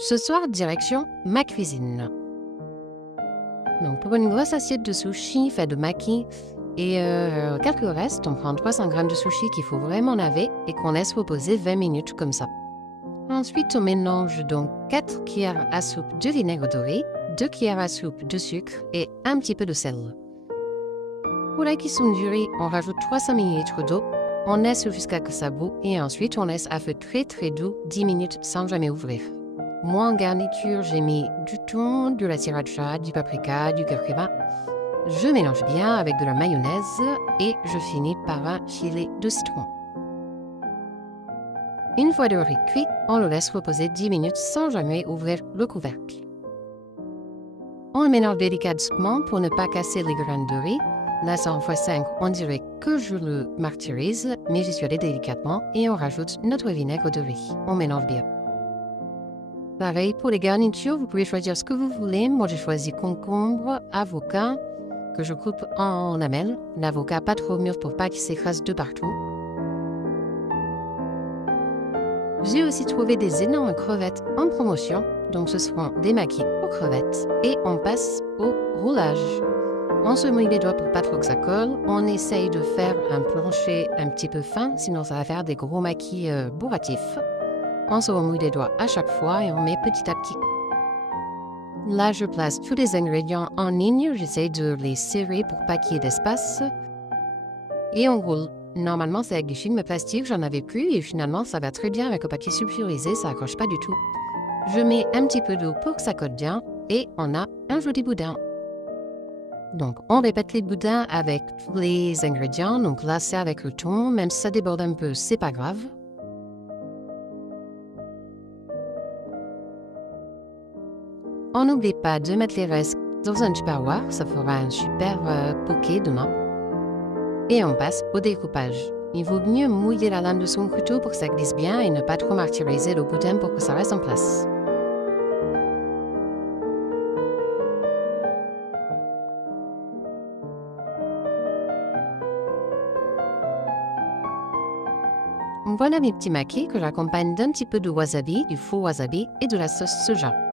Ce soir, direction ma cuisine. Donc, pour une grosse assiette de sushi fait de maki et quelques restes, on prend 300 g de sushi qu'il faut vraiment laver et qu'on laisse reposer 20 minutes comme ça. Ensuite, on mélange donc 4 cuillères à soupe de vinaigre doré, 2 cuillères à soupe de sucre et un petit peu de sel. Pour la cuisson du riz, on rajoute 300 ml d'eau, on laisse jusqu'à ce que ça bout et ensuite on laisse à feu très doux 10 minutes sans jamais ouvrir. Moi, en garniture, j'ai mis du thon, de la sriracha, du paprika, du curcuma. Je mélange bien avec de la mayonnaise et je finis par un filet de citron. Une fois le riz cuit, on le laisse reposer 10 minutes sans jamais ouvrir le couvercle. On le mélange délicatement pour ne pas casser les graines de riz. Là, c'est en x5, on dirait que je le martyrise, mais j'y suis allée délicatement et on rajoute notre vinaigre de riz. On mélange bien. Pareil, pour les garnitures, vous pouvez choisir ce que vous voulez. Moi, j'ai choisi concombre, avocat, que je coupe en lamelles. L'avocat pas trop mûr pour pas qu'il s'écrase de partout. J'ai aussi trouvé des énormes crevettes en promotion. Donc, ce seront des maquis aux crevettes. Et on passe au roulage. On se mouille les doigts pour pas trop que ça colle. On essaye de faire un plancher un petit peu fin, sinon ça va faire des gros maquis bourratifs. On se remouille les doigts à chaque fois et on met petit à petit. Là, je place tous les ingrédients en ligne. J'essaie de les serrer pour pas qu'il y ait d'espace. Et on roule. Normalement, c'est avec des films plastiques, j'en avais plus et finalement, ça va très bien avec le papier sulfurisé, ça accroche pas du tout. Je mets un petit peu d'eau pour que ça colle bien et on a un joli boudin. Donc, on répète les boudins avec tous les ingrédients. Donc là, c'est avec le thon. Même si ça déborde un peu, c'est pas grave. On n'oublie pas de mettre les restes dans un tupperware, ça fera un super poké demain. Et on passe au découpage. Il vaut mieux mouiller la lame de son couteau pour que ça glisse bien et ne pas trop martyriser le boudin pour que ça reste en place. Voilà mes petits makis que j'accompagne d'un petit peu de wasabi, du faux wasabi et de la sauce soja.